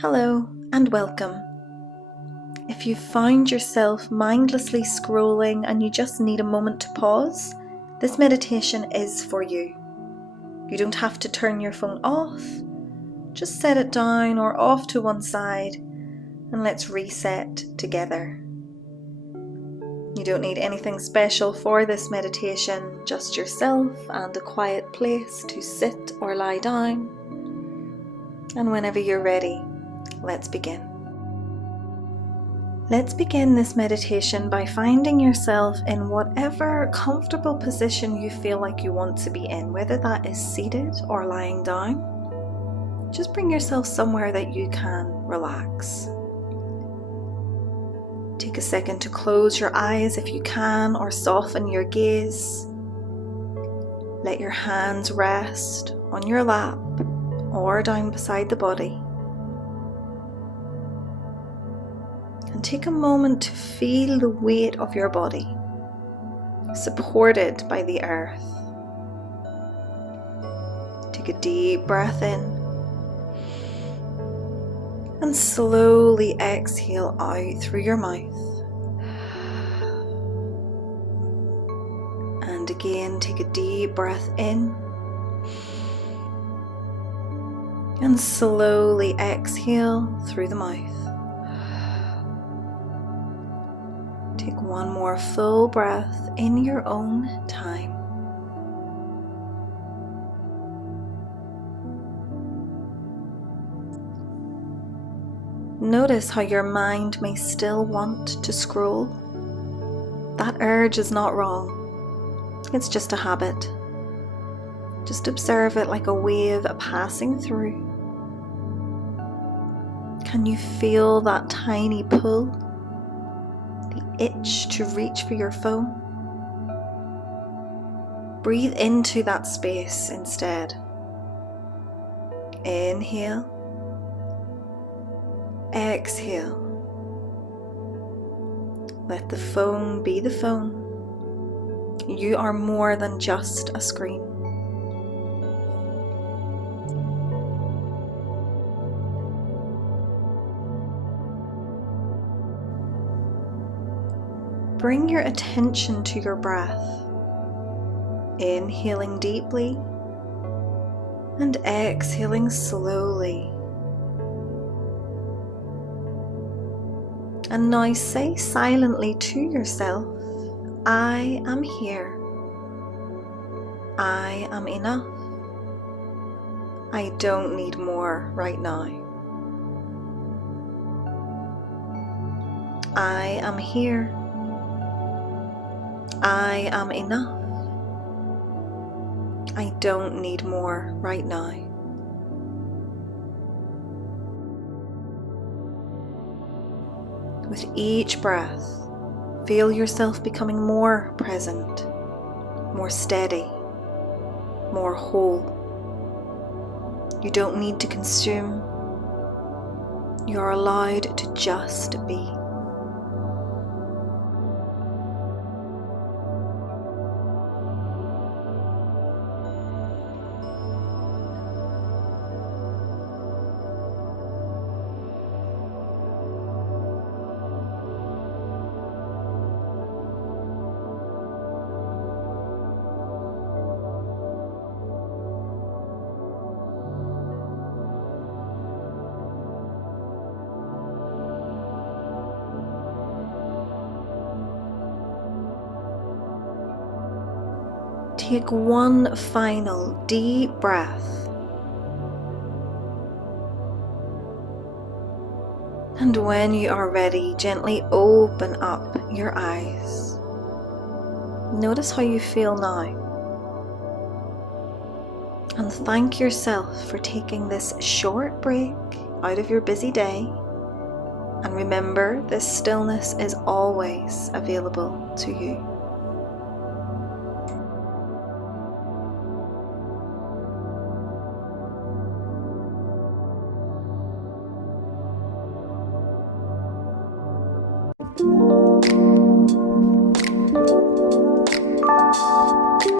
Hello and welcome. If you find yourself mindlessly scrolling and you just need a moment to pause, this meditation is for you. You don't have to turn your phone off, just set it down or off to one side and let's reset together. You don't need anything special for this meditation, just yourself and a quiet place to sit or lie down. And whenever you're ready, let's begin. Let's begin this meditation by finding yourself in whatever comfortable position you feel like you want to be in, whether that is seated or lying down. Just bring yourself somewhere that you can relax. Take a second to close your eyes if you can, or soften your gaze. Let your hands rest on your lap or down beside the body. And take a moment to feel the weight of your body, supported by the earth. Take a deep breath in and slowly exhale out through your mouth. And again, take a deep breath in and slowly exhale through the mouth. Take one more full breath in your own time. Notice how your mind may still want to scroll. That urge is not wrong. It's just a habit. Just observe it like a wave passing through. Can you feel that tiny pull? The itch to reach for your phone? Breathe into that space instead. Inhale. Exhale. Let the phone be the phone. You are more than just a screen. Bring your attention to your breath, inhaling deeply and exhaling slowly. And now say silently to yourself, I am here. I am enough. I don't need more right now. I am here. I am enough. I don't need more right now. With each breath, feel yourself becoming more present, more steady, more whole. You don't need to consume. You are allowed to just be. Take one final deep breath. And when you are ready, gently open up your eyes. Notice how you feel now. And thank yourself for taking this short break out of your busy day. And remember, this stillness is always available to you. you.